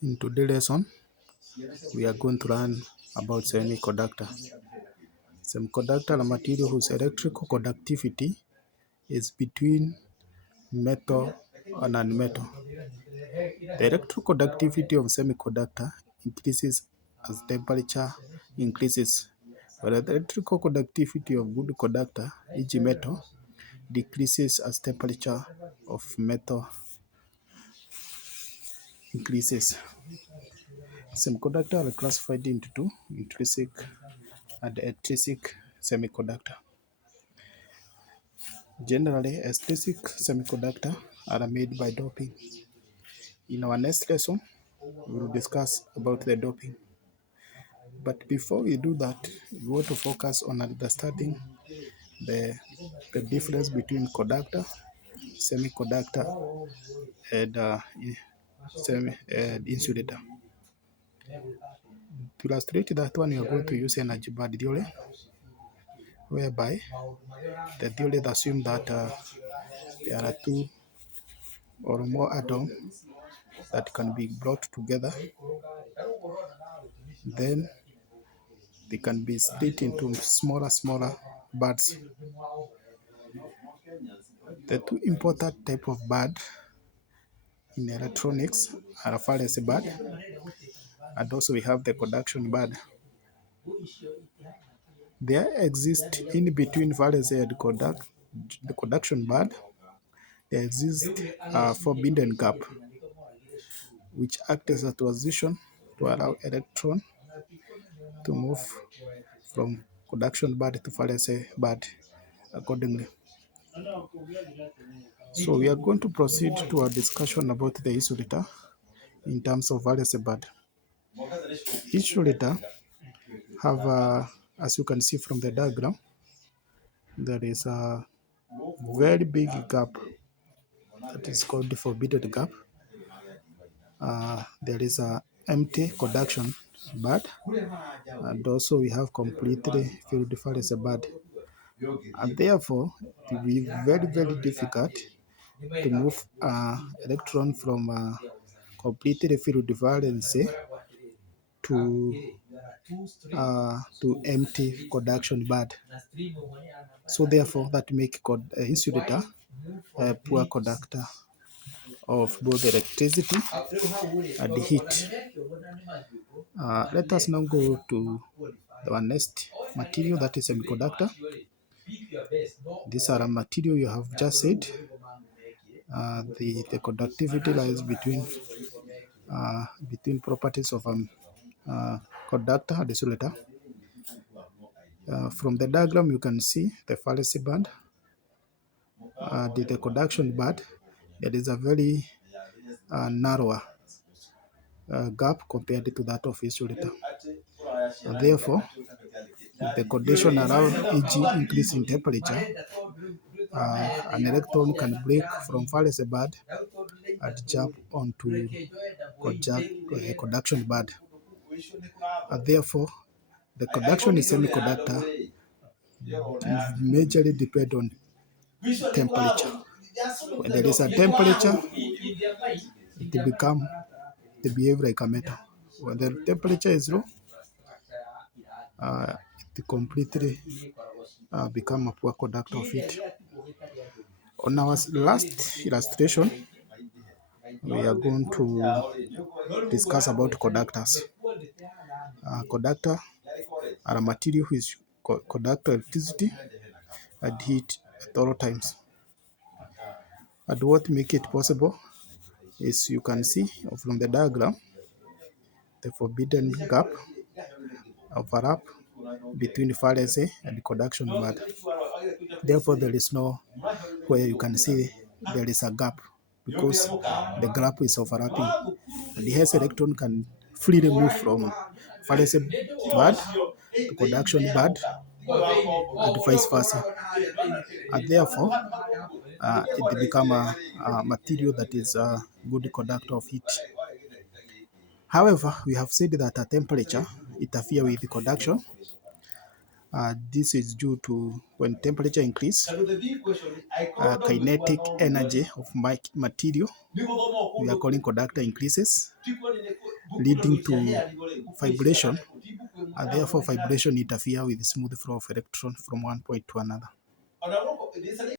In today's lesson, we are going to learn about semiconductor. Semiconductor are a material whose electrical conductivity is between metal and non-metal. The electrical conductivity of semiconductor increases as temperature increases, while the electrical conductivity of good conductor, e.g. metal, decreases as temperature of metal increases. Semiconductors are classified into two, intrinsic and extrinsic semiconductor. Generally, extrinsic semiconductor are made by doping. In our next lesson, we will discuss about the doping. But before we do that, we want to focus on understanding the difference between conductor, semiconductor, and insulator. To illustrate that one, we are going to use energy band theory, whereby the theory assumes that there are two or more atoms that can be brought together. Then they can be split into smaller bands. The two important type of band in electronics are valence band, and also we have the conduction band. There exists in between valence and the conduction band, there exists a forbidden gap, which acts as a transition to allow electron to move from conduction band to valence band accordingly. So we are going to proceed to a discussion about the insulator in terms of valence band. Insulator have, as you can see from the diagram, there is a very big gap that is called the forbidden gap. There is a empty conduction band, and also we have completely filled valence band. And therefore, it will be very difficult to move electron from completely filled valence to empty conduction band. So therefore, that make insulator a poor conductor of both electricity and heat. Let us now go to our next material, that is semiconductor. These are a material you have just said. The conductivity lies between properties of conductor and insulator. From the diagram, you can see the valence band, the conduction band. There is a very narrower gap compared to that of insulator. And therefore, if the condition allows e.g. increase in temperature, an electron can break from valence band and jump onto conduction band. And therefore, the conduction in semiconductor majorly depend on temperature. When there is a temperature, it behave like a metal. When the temperature is low, it completely become a poor conductor of heat. On our last illustration, we are going to discuss about conductors. Conductor are a material which conduct electricity and heat at all times. And what make it possible is, you can see from the diagram, the forbidden gap overlap between valence and conduction band. Therefore, there is no where you can see there is a gap, because the gap is overlapping. And the S electron can freely move from valence band to conduction band and vice versa. And therefore, it become a material that is a good conductor of heat. However, we have said that at temperature interfere with the conduction. This is due to when temperature increase, kinetic energy of material we are calling conductor increases, leading to vibration, and therefore vibration interfere with the smooth flow of electron from one point to another.